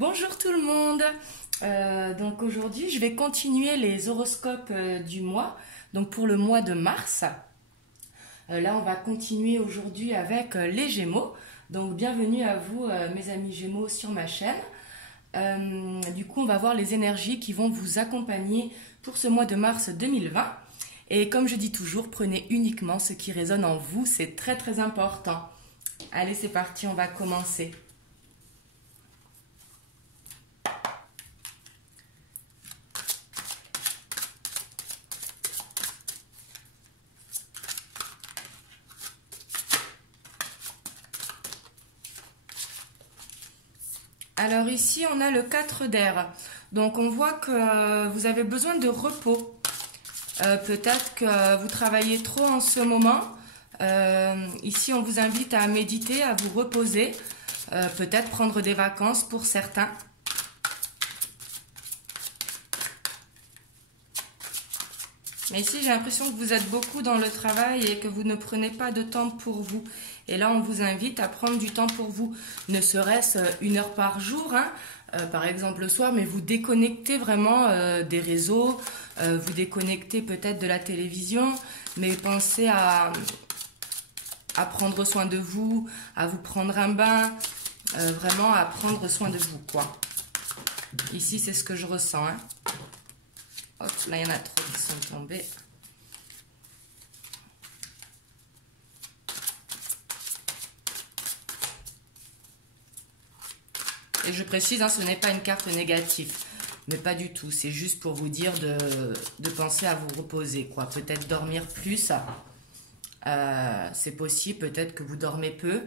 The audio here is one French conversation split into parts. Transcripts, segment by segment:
Bonjour tout le monde. Donc aujourd'hui, je vais continuer les horoscopes du mois. Donc pour le mois de mars. Là, on va continuer aujourd'hui avec les Gémeaux. Donc bienvenue à vous, mes amis Gémeaux, sur ma chaîne. Du coup, on va voir les énergies qui vont vous accompagner pour ce mois de mars 2020. Et comme je dis toujours, prenez uniquement ce qui résonne en vous. C'est très très important. Allez, c'est parti, on va commencer. Alors ici, on a le 4 d'air. Donc on voit que vous avez besoin de repos. Peut-être que vous travaillez trop en ce moment. Ici, on vous invite à méditer, à vous reposer. Peut-être prendre des vacances pour certains. Mais ici, j'ai l'impression que vous êtes beaucoup dans le travail et que vous ne prenez pas de temps pour vous. Et là, on vous invite à prendre du temps pour vous. Ne serait-ce 1 heure par jour, hein, par exemple le soir, mais vous déconnectez vraiment des réseaux, vous déconnectez peut-être de la télévision, mais pensez à prendre soin de vous, à vous prendre un bain, vraiment à prendre soin de vous, quoi. Ici, c'est ce que je ressens, hein. Hop, là, il y en a trop qui sont tombés. Et je précise, hein, ce n'est pas une carte négative. Mais pas du tout. C'est juste pour vous dire de penser à vous reposer, quoi. Peut-être dormir plus. C'est possible. Peut-être que vous dormez peu.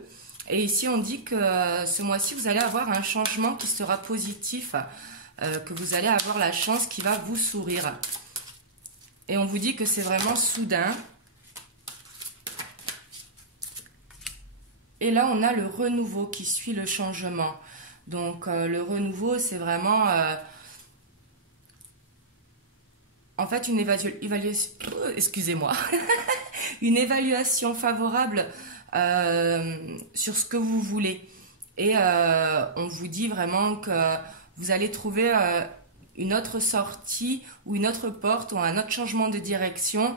Et ici, on dit que ce mois-ci, vous allez avoir un changement qui sera positif. Que vous allez avoir la chance qui va vous sourire. Et on vous dit que c'est vraiment soudain. Et là, on a le renouveau qui suit le changement. Donc, le renouveau, c'est vraiment... en fait, une évaluation... excusez-moi. Une évaluation favorable sur ce que vous voulez. Et on vous dit vraiment que vous allez trouver une autre sortie ou une autre porte ou un autre changement de direction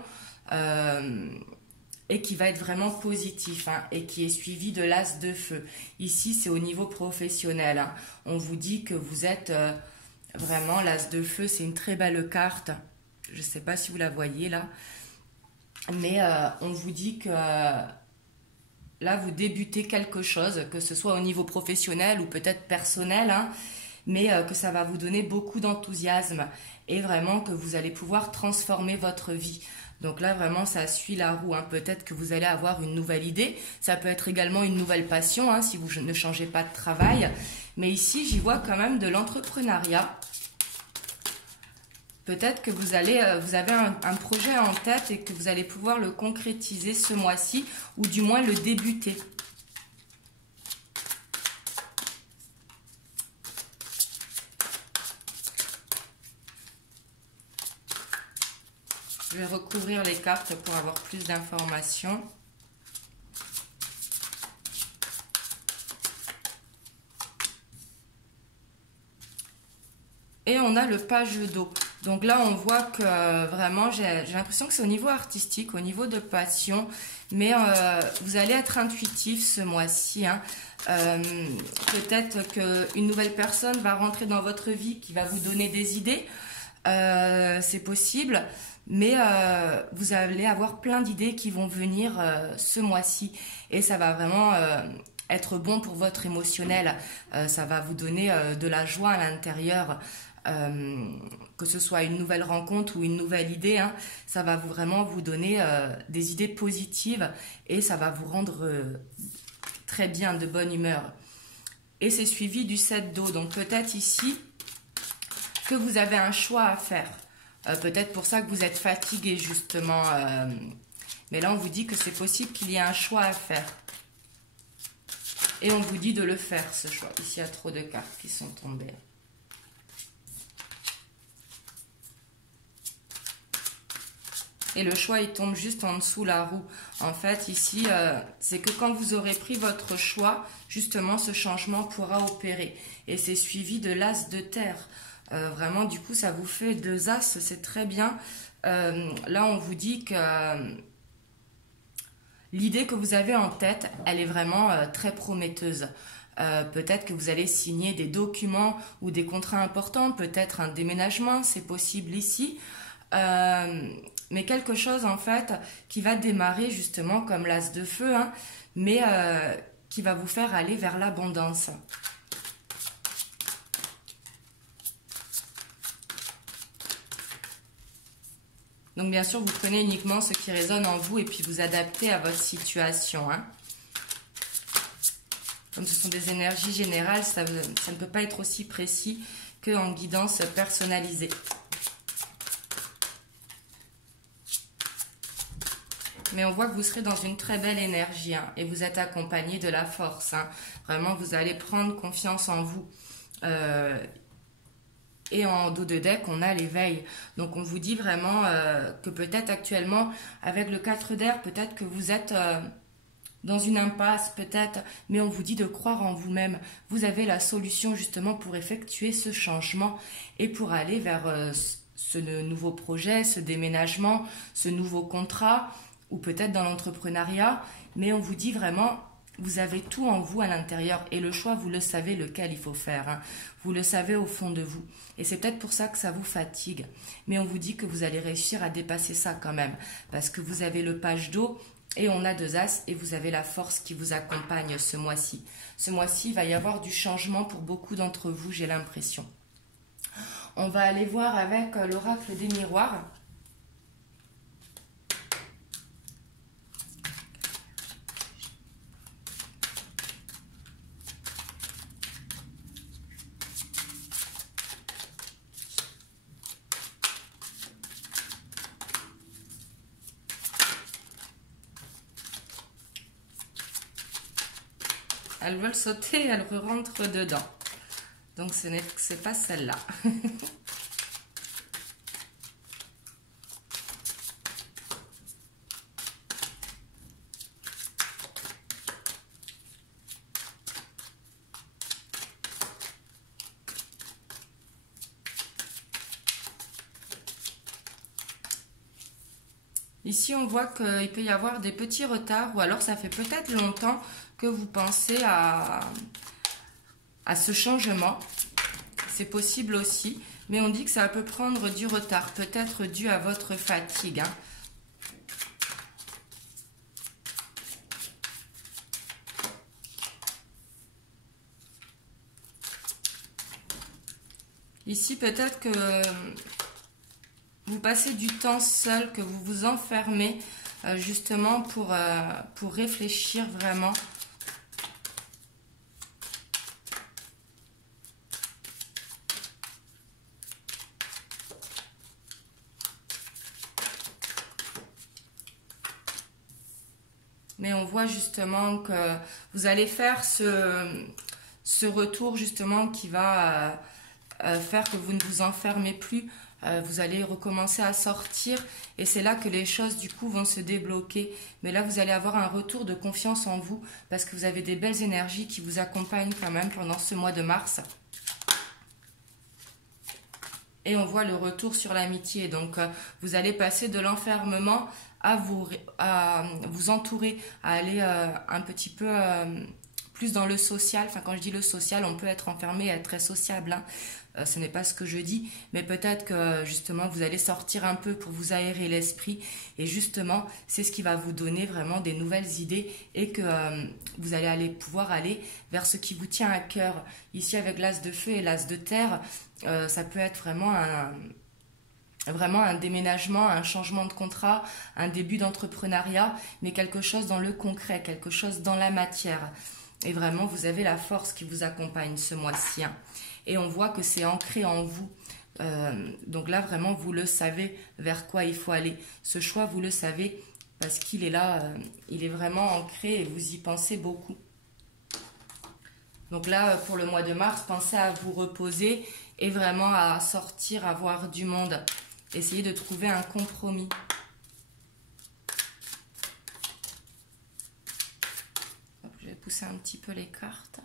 et qui va être vraiment positif, hein, et qui est suivi de l'as de feu. Ici, c'est au niveau professionnel, hein. On vous dit que vous êtes vraiment l'as de feu. C'est une très belle carte. Je ne sais pas si vous la voyez là. Mais on vous dit que là, vous débutez quelque chose, que ce soit au niveau professionnel ou peut-être personnel, hein, mais que ça va vous donner beaucoup d'enthousiasme et vraiment que vous allez pouvoir transformer votre vie. Donc là, vraiment, ça suit la roue, hein. Peut-être que vous allez avoir une nouvelle idée. Ça peut être également une nouvelle passion, hein, si vous ne changez pas de travail. Mais ici, j'y vois quand même de l'entrepreneuriat. Peut-être que vous avez un projet en tête et que vous allez pouvoir le concrétiser ce mois-ci ou du moins le débuter. Je vais recouvrir les cartes pour avoir plus d'informations. Et on a le page d'eau. Donc là, on voit que vraiment, j'ai l'impression que c'est au niveau artistique, au niveau de passion. Mais vous allez être intuitif ce mois-ci, hein. Peut-être qu'une nouvelle personne va rentrer dans votre vie qui va vous donner des idées. C'est possible. Mais vous allez avoir plein d'idées qui vont venir ce mois-ci. Et ça va vraiment être bon pour votre émotionnel. Ça va vous donner de la joie à l'intérieur. Que ce soit une nouvelle rencontre ou une nouvelle idée, hein, ça va vraiment vous donner des idées positives et ça va vous rendre très bien, de bonne humeur. Et c'est suivi du 7 d'eau. Donc peut-être ici que vous avez un choix à faire. Peut-être pour ça que vous êtes fatigué justement. Mais là, on vous dit que c'est possible qu'il y ait un choix à faire. Et on vous dit de le faire, ce choix. Ici, il y a trop de cartes qui sont tombées. et le choix il tombe juste en dessous la roue. En fait ici c'est que quand vous aurez pris votre choix, justement ce changement pourra opérer et c'est suivi de l'as de terre. Vraiment du coup ça vous fait 2 as, c'est très bien. Là on vous dit que l'idée que vous avez en tête elle est vraiment très prometteuse. Peut-être que vous allez signer des documents ou des contrats importants, peut-être un déménagement, c'est possible ici. Mais quelque chose en fait qui va démarrer justement comme l'as de feu, hein, mais qui va vous faire aller vers l'abondance. Donc bien sûr, vous prenez uniquement ce qui résonne en vous et puis vous adaptez à votre situation, hein. Comme ce sont des énergies générales, ça ne peut pas être aussi précis qu'en guidance personnalisée. Mais on voit que vous serez dans une très belle énergie, hein, et vous êtes accompagné de la force, hein. Vraiment, vous allez prendre confiance en vous. Et en dos de deck, on a l'éveil. Donc on vous dit vraiment que peut-être actuellement, avec le 4 d'air, peut-être que vous êtes... dans une impasse peut-être, mais on vous dit de croire en vous-même. Vous avez la solution justement pour effectuer ce changement et pour aller vers ce nouveau projet, ce déménagement, ce nouveau contrat, ou peut-être dans l'entrepreneuriat. Mais on vous dit vraiment, vous avez tout en vous à l'intérieur et le choix, vous le savez lequel il faut faire, hein. Vous le savez au fond de vous. Et c'est peut-être pour ça que ça vous fatigue. Mais on vous dit que vous allez réussir à dépasser ça quand même, parce que vous avez le page d'eau, et on a 2 as et vous avez la force qui vous accompagne ce mois-ci. Ce mois-ci, il va y avoir du changement pour beaucoup d'entre vous, j'ai l'impression. On va aller voir avec l'oracle des miroirs. Elles veulent sauter, elles rentrent dedans. Donc c'est pas celle-là. Ici, on voit qu'il peut y avoir des petits retards, ou alors ça fait peut-être longtemps que vous pensez à ce changement. C'est possible aussi, mais on dit que ça peut prendre du retard, peut-être dû à votre fatigue, hein. Ici, peut-être que vous passez du temps seul, que vous vous enfermez justement pour réfléchir vraiment. Mais on voit justement que vous allez faire ce retour justement qui va faire que vous ne vous enfermez plus. Vous allez recommencer à sortir et c'est là que les choses du coup vont se débloquer. Mais là vous allez avoir un retour de confiance en vous parce que vous avez des belles énergies qui vous accompagnent quand même pendant ce mois de mars. Et on voit le retour sur l'amitié. Donc vous allez passer de l'enfermement à vous entourer, à aller un petit peu plus dans le social. Enfin, quand je dis le social, on peut être enfermé et être très sociable, hein. Ce n'est pas ce que je dis, mais peut-être que justement vous allez sortir un peu pour vous aérer l'esprit et justement c'est ce qui va vous donner vraiment des nouvelles idées et que vous allez pouvoir aller vers ce qui vous tient à cœur. Ici avec l'as de feu et l'as de terre, ça peut être vraiment un déménagement, un changement de contrat, un début d'entrepreneuriat, mais quelque chose dans le concret, quelque chose dans la matière. Et vraiment, vous avez la force qui vous accompagne ce mois-ci, hein. Et on voit que c'est ancré en vous. Donc là, vraiment, vous le savez vers quoi il faut aller. Ce choix, vous le savez parce qu'il est là, il est vraiment ancré et vous y pensez beaucoup. Donc là, pour le mois de mars, pensez à vous reposer et vraiment à sortir, à voir du monde. Essayez de trouver un compromis. pousser un petit peu les cartes.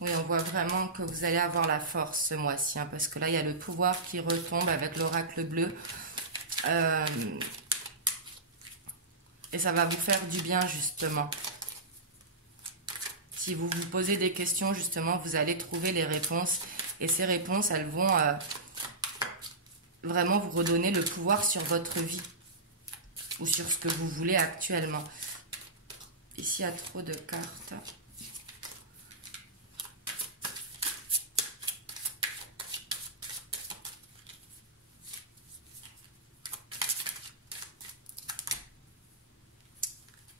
Oui, on voit vraiment que vous allez avoir la force ce mois-ci, hein, parce que là, il y a le pouvoir qui retombe avec l'oracle bleu. Et ça va vous faire du bien, justement. Si vous vous posez des questions, justement, vous allez trouver les réponses. Et ces réponses, elles vont vraiment vous redonner le pouvoir sur votre vie. Ou sur ce que vous voulez actuellement. Ici, il y a trop de cartes.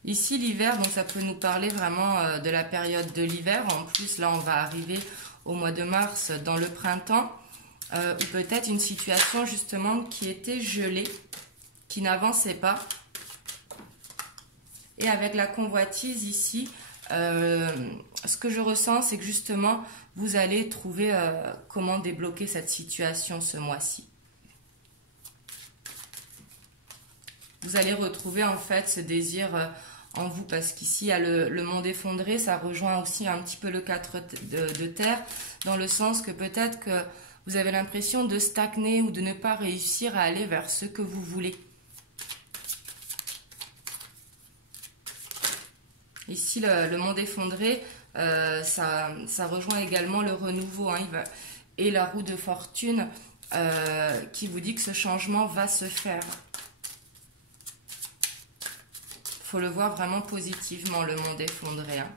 Ici, l'hiver, donc ça peut nous parler vraiment de la période de l'hiver. En plus, là, on va arriver au mois de mars, dans le printemps. Ou peut-être une situation, justement, qui était gelée, qui n'avançait pas. Et avec la convoitise, ici, ce que je ressens, c'est que, justement, vous allez trouver comment débloquer cette situation ce mois-ci. Vous allez retrouver, en fait, ce désir... en vous, parce qu'ici il y a le monde effondré, ça rejoint aussi un petit peu le 4 de terre, dans le sens que peut-être que vous avez l'impression de stagner ou de ne pas réussir à aller vers ce que vous voulez. Ici le monde effondré, ça rejoint également le renouveau, hein, et la roue de fortune qui vous dit que ce changement va se faire. Il faut le voir vraiment positivement, le monde effondré. Hein.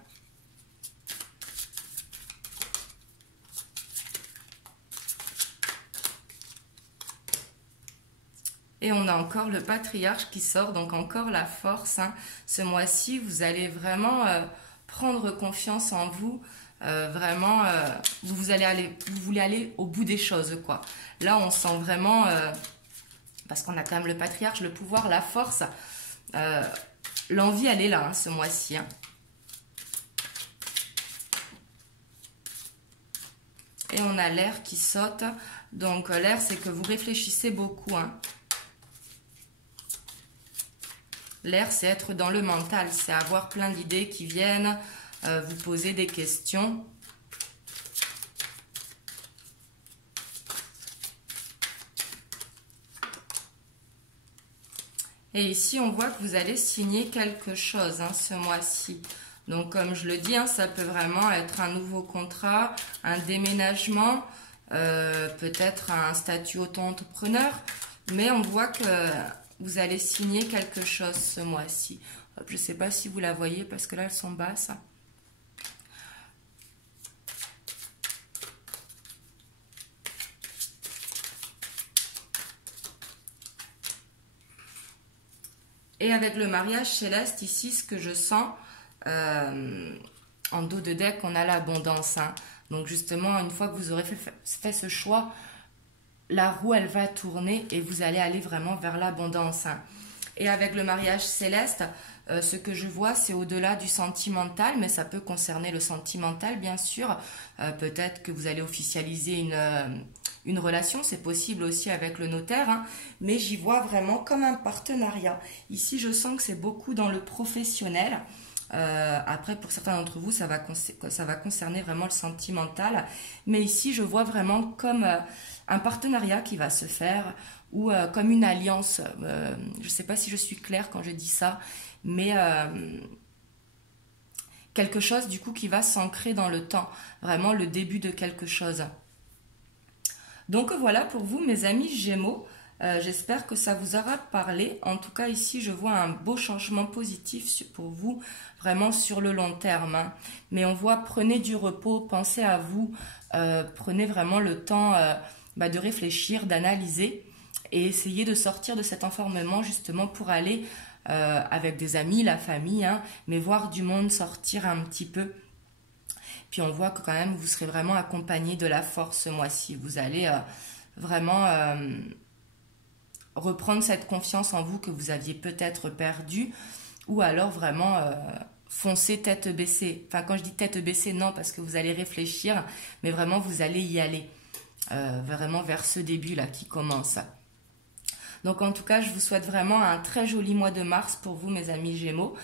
Et on a encore le patriarche qui sort, donc encore la force. Hein. Ce mois-ci, vous allez vraiment prendre confiance en vous. Vraiment, vous voulez aller au bout des choses, quoi. Là, on sent vraiment, parce qu'on a quand même le patriarche, le pouvoir, la force. L'envie, elle est là, hein, ce mois-ci. Hein. Et on a l'air qui saute. Donc, l'air, c'est que vous réfléchissez beaucoup. Hein. L'air, c'est être dans le mental. C'est avoir plein d'idées qui viennent, vous poser des questions. Et ici, on voit que vous allez signer quelque chose hein, ce mois-ci. Donc, comme je le dis, hein, ça peut vraiment être un nouveau contrat, un déménagement, peut-être un statut auto-entrepreneur. Mais on voit que vous allez signer quelque chose ce mois-ci. Je ne sais pas si vous la voyez parce que là, elles sont basses. Et avec le mariage céleste, ici, ce que je sens, en dos de deck, on a l'abondance. Hein. Donc justement, une fois que vous aurez fait ce choix, la roue, elle va tourner et vous allez aller vraiment vers l'abondance. Hein. Et avec le mariage céleste, ce que je vois, c'est au-delà du sentimental, mais ça peut concerner le sentimental, bien sûr. Peut-être que vous allez officialiser une relation, c'est possible aussi avec le notaire, hein, mais j'y vois vraiment comme un partenariat. Ici, je sens que c'est beaucoup dans le professionnel. Après, pour certains d'entre vous, ça va concerner vraiment le sentimental. Mais ici, je vois vraiment comme un partenariat qui va se faire ou comme une alliance. Je ne sais pas si je suis claire quand je dis ça, mais quelque chose du coup qui va s'ancrer dans le temps. Vraiment le début de quelque chose. Donc voilà pour vous, mes amis Gémeaux. J'espère que ça vous aura parlé. En tout cas, ici, je vois un beau changement positif pour vous, vraiment sur le long terme. Hein. Mais on voit, prenez du repos, pensez à vous, prenez vraiment le temps de réfléchir, d'analyser et essayez de sortir de cet enfermement justement pour aller avec des amis, la famille, hein, mais voir du monde sortir un petit peu. Puis on voit que quand même, vous serez vraiment accompagné de la force ce mois-ci. Vous allez vraiment reprendre cette confiance en vous que vous aviez peut-être perdue, ou alors vraiment foncer tête baissée. Enfin, quand je dis tête baissée, non, parce que vous allez réfléchir, mais vraiment vous allez y aller, vraiment vers ce début-là qui commence. Donc en tout cas, je vous souhaite vraiment un très joli mois de mars pour vous, mes amis Gémeaux.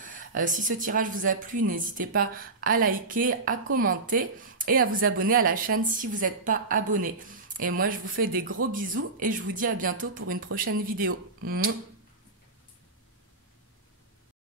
Si ce tirage vous a plu, n'hésitez pas à liker, à commenter et à vous abonner à la chaîne si vous n'êtes pas abonné. Et moi, je vous fais des gros bisous et je vous dis à bientôt pour une prochaine vidéo. Mouah.